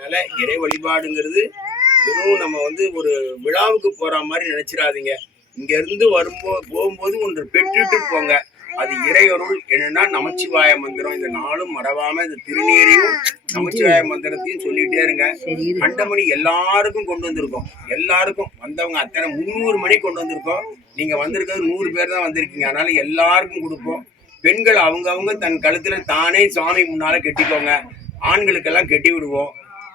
அதனால இறை வழிபாடுங்கிறது வெறும் நம்ம வந்து ஒரு விழாவுக்கு போற மாதிரி நினைச்சிடாதீங்க. இங்க இருந்து வரும்போது போகும்போது ஒன்று பெற்றுட்டு போங்க. அது இறையருள் என்னன்னா நமச்சிவாய மந்திரம். இந்த நாளும் மறவாம இந்த திருநீரையும் நமச்சிவாய மந்திரத்தையும் சொல்லிட்டே இருங்க. கண்டமணி எல்லாருக்கும் கொண்டு வந்திருக்கோம். எல்லாருக்கும் வந்தவங்க அத்தனை முந்நூறு மணி கொண்டு வந்திருக்கோம். நீங்க வந்திருக்கிறது நூறு பேர் தான் வந்திருக்கீங்க. அதனால எல்லாருக்கும் கொடுப்போம். பெண்கள் அவங்கவுங்க தன் கழுத்துல தானே சாமி முன்னால கெட்டிக்கோங்க. ஆண்களுக்கெல்லாம் கெட்டி விடுவோம்.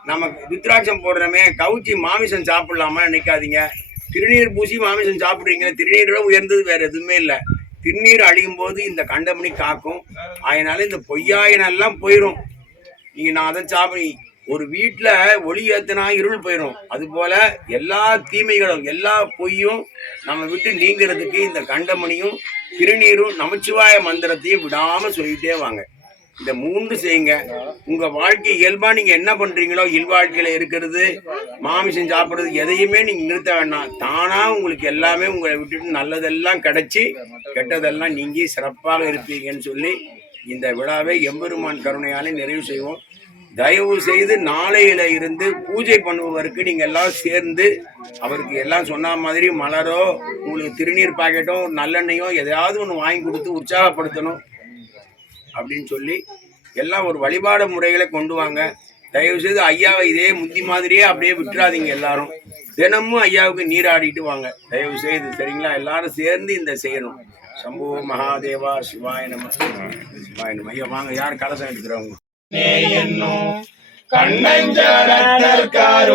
நம்ம ருத்ராட்சம் போடுறோமே கவுச்சி மாமிசம் சாப்பிடலாமா நினைக்காதீங்க. திருநீர் பூசி மாமிசம் சாப்பிட்றீங்க திருநீரோட உயர்ந்தது வேற எதுவுமே இல்லை. திருநீர் அழியும் போது இந்த கண்டமணி காக்கும். அதனால இந்த பொய்யாயினெல்லாம் போயிடும் நீங்க நான் அதை சாப்பிடு. ஒரு வீட்டில் ஒளி ஏத்தினா இருள் போயிடும் அதுபோல எல்லா தீமைகளும் எல்லா பொய்யும் நம்ம விட்டு நீங்கிறதுக்கு இந்த கண்டமணியும் திருநீரும் நமச்சிவாய மந்திரத்தையும் விடாம சொல்லிட்டே வாங்க. இந்த மூன்று செய்யுங்க. உங்க வாழ்க்கை இயல்பா நீங்க என்ன பண்றீங்களோ இல்வாழ்க்கையில இருக்கிறது மாமிசம் சாப்பிடுறது எதையுமே நீங்க நிறுத்த வேண்டாம். தானா உங்களுக்கு எல்லாமே உங்களை விட்டுட்டு நல்லதெல்லாம் கிடைச்சி கெட்டதெல்லாம் நீங்க சிறப்பாக இருப்பீங்கன்னு சொல்லி இந்த விழாவை எம்பெருமான் கருணையாலே நிறைவு செய்வோம். தயவு செய்து நாளையில இருந்து பூஜை பண்ணுபவருக்கு நீங்க எல்லாம் சேர்ந்து அவருக்கு எல்லாம் சொன்ன மாதிரி மலரோ உங்களுக்கு திருநீர் பாக்கெட்டோ நல்லெண்ணெயோ எதையாவது ஒன்று வாங்கி கொடுத்து உற்சாகப்படுத்தணும். அப்படின்னு சொல்லி எல்லாம் ஒரு வழிபாடு முறைகளை கொண்டு வாங்க. தயவு செய்து ஐயாவை இதே முந்தி மாதிரியே அப்படியே விட்டுறாதீங்க எல்லாரும். தினமும் ஐயாவுக்கு நீராடிட்டு வாங்க. தயவு செய்து சரிங்களா? எல்லாரும் சேர்ந்து இந்த செய்யணும். சம்போ மகாதேவா சிவாய நம. சிவாய நம. ஐயா வாங்க. யார் கலசம் எடுக்கிறவங்க என்னும் கண்ணஞ்சரத்தர்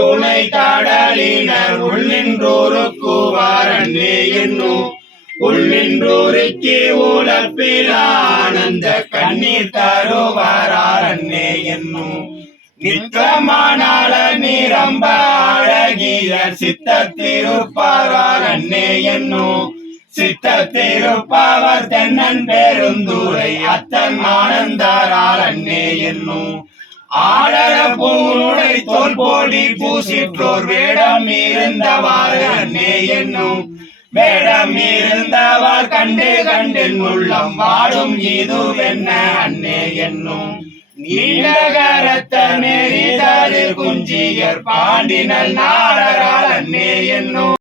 உள்ளின்றோருக்கு வாரண்ணே என்னும். உள்ளின்றோருக்கே உழப்பில் ஆனந்த கண்ணீர் தருவாரே என்னும் நித்தமானால நிரம்ப அழகிய சித்த திருப்பாரே என்னும் சித்த சித்தத்திருப்பவர் தென்னன் பெருந்துரை அத்தன் ஆனந்தாரே என்னும் ஆடர பூனுடை தோல் போடி பூசிற்றோர் வேடம் இருந்தவாறு அன்னே என்னும். வேடம் இருந்தவர் கண்டே கண்டின் உள்ளம் வாடும் இதுவென்ன அன்னே என்னும். நீலகரத்த நெறிதரு குஞ்சியர் பாண்டினல் நாடரால் அன்னே என்னும்.